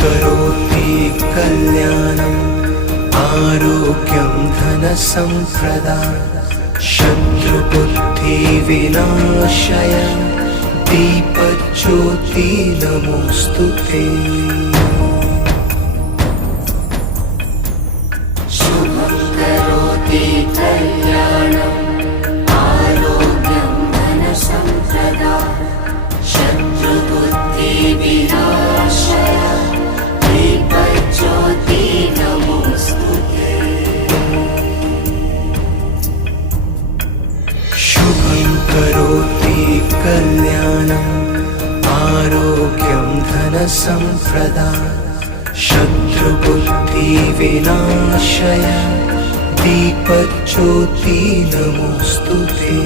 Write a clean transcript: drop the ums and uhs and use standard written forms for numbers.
करोति कल्याणम् आरोग्यं धनसम्प्रदाय शत्रुबुद्धिविनाशाय दीपज्योति नमोऽस्तुते। शुभं करोति कल्याणम् आरोग्यं धनसम्प्रदाय शत्रुबुद्धिविनाशाय दीपज्योति नमोऽस्तुते। शुभं करोति कल्याणम् आरोग्यं धनसम्प्रदाय शत्रुबुद्धिविनाशाय दीपज्योति नमोऽस्तुते।